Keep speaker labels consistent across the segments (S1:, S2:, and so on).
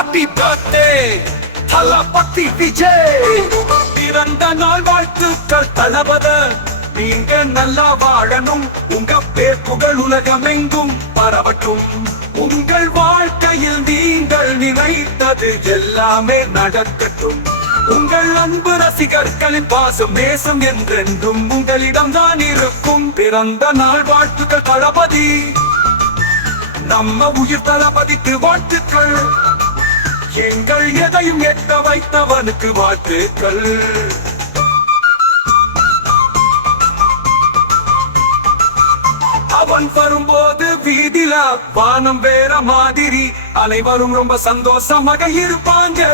S1: Happy birthday தளபதி விஜய் பிறந்த நாள் வாழ்த்துக்கள் தளபத. நீங்க நல்லா வாழணும். உங்க பேர் புகழ் உலகமெங்கும் பரவட்டும். உங்கள் வாழ்க்கையில் நீங்கள் நினைத்தது எல்லாமே நடக்கட்டும். உங்கள் அன்பு ரசிகர்களின் பாசம் நேசம் என்றென்றும் உங்களிடம் தான் இருக்கும். பிறந்த நாள் வாழ்த்துக்கள் தளபதி. நம்ம உயிர் தளபதிக்கு வாழ்த்துக்கள். எங்கள் எதையும் எட்ட வைத்தவனுக்கு வாழ்த்துக்கள். அவன் வரும்போது வீதில பானம் வேற மாதிரி. அனைவரும் ரொம்ப சந்தோஷமாக இருப்பாங்க.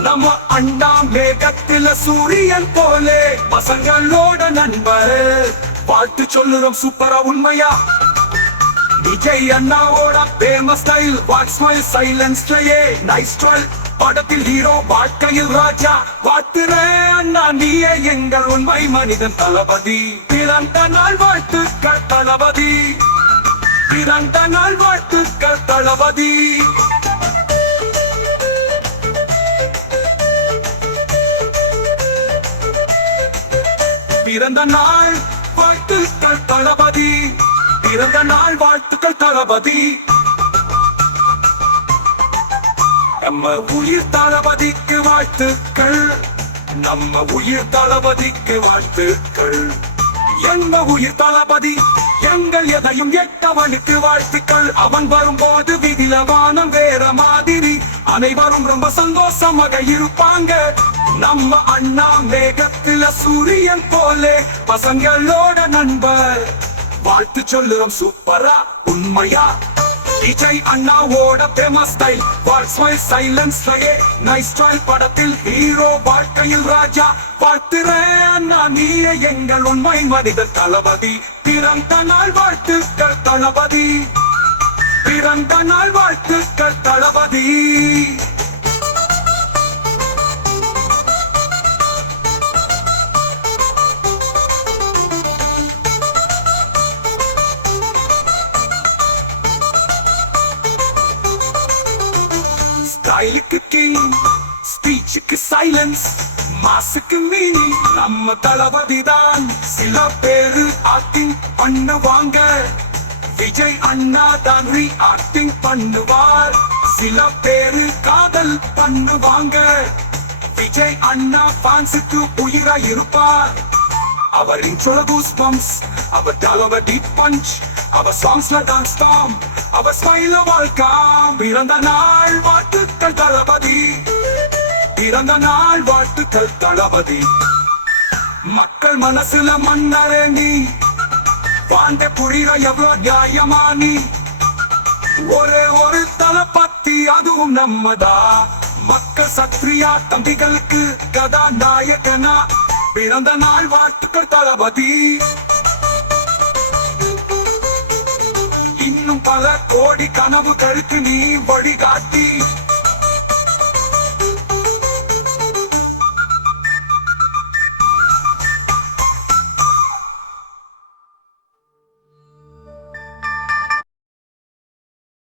S1: நம்ம அண்ணா மேகத்தில சூரியன் போலே. பசங்களோட நண்பர் வாழ்த்து சொல்லுறோம் சூப்பரா உண்மையா? விஜய் அண்ணாவோட ஃபேமஸ் ஸ்டைல் வாட்ஸ் மை சைலன்ஸ்லயே நைஸ் ஸ்டைல் படத்தில் ஹீரோ வாழ்க்கையில் ராஜா. வாழ்த்துறேன் அண்ணா நீயே எங்கள் உண்மை மனிதன் தளபதி. பிறந்த நாள் வாழ்த்துக்கள் தளபதி. பிறந்த நாள் வாழ்த்துக்கள் தளபதி. பிறந்த நாள் வாழ்த்துக்கள் தளபதி. பிறந்த நாள் வாழ்த்துக்கள் தளபதி. நம்ம உயிர் தளபதிக்கு வாழ்த்துக்கள். நம்ம உயிர் தளபதிக்கு வாழ்த்துக்கள். எங்க உயிர் தளபதி? எங்கள் எதையும் எட்டவனுக்கு வாழ்த்துக்கள். அவன் வரும்போது விதில வானம் வேற மாதிரி. அனைவரும் ரொம்ப சந்தோஷமாக இருப்பாங்க. நம்ம அண்ணா மேகத்துல சூரியன் போலே. பசங்களோட நண்பர். வாழ்த்து சொல்லுறோம் சூப்பரா உண்மையா? விஜய் அண்ணாவோட famous style what's my silence nice style படத்தில் ஹீரோ வாழ்க்கையில் ராஜா. பார்த்துறேன் அண்ணா நீயே எங்கள் உண்மை மனித தளபதி. பிறந்த நாள் வாழ்த்துக்கள் தளபதி. பிறந்த நாள் வாழ்த்துக்கள் தளபதி. ஸ்டைலுக்கு கிங் ஸ்பீச்சுக்கு சைலன்ஸ் மாசுக்கு மீனி நம்ம தளபதி தான் சில பேரு ஆக்டிங் பண்ணுவாங்க. விஜய் அண்ணா தான் ரீ ஆக்டிங் பண்ணுவார். சில பேரு காதல் பண்ணுவாங்க. விஜய் அண்ணா பான்ஸுக்கு உயிரா இருப்பார். அவரின் சொல்ல கூஸ்பம்ஸ் அவர் தளபதி பஞ்ச் அவர் சாங்ஸ்ல டான்ஸ் டாம் அவ ஸ்மைல வாழ்க்காம். பிறந்த நாள் வாழ்த்துக்கள் தளபதி. பிறந்த நாள் வாழ்த்துக்கள் தளபதி. மக்கள் மனசுல மன்னரே நீ. வாழ்ந்த புரிகிற எவ்வளவு நியாயமா நீ. ஒரே ஒரு தளபதி அதுவும் நம்மதா. மக்கள் சத்ரியா தம்பிகளுக்கு கதாநாயகனா. பிறந்த நாள் வாழ்த்துக்கள் தளபதி. கோடி கனவு கோடி நீ வழிகாட்டி.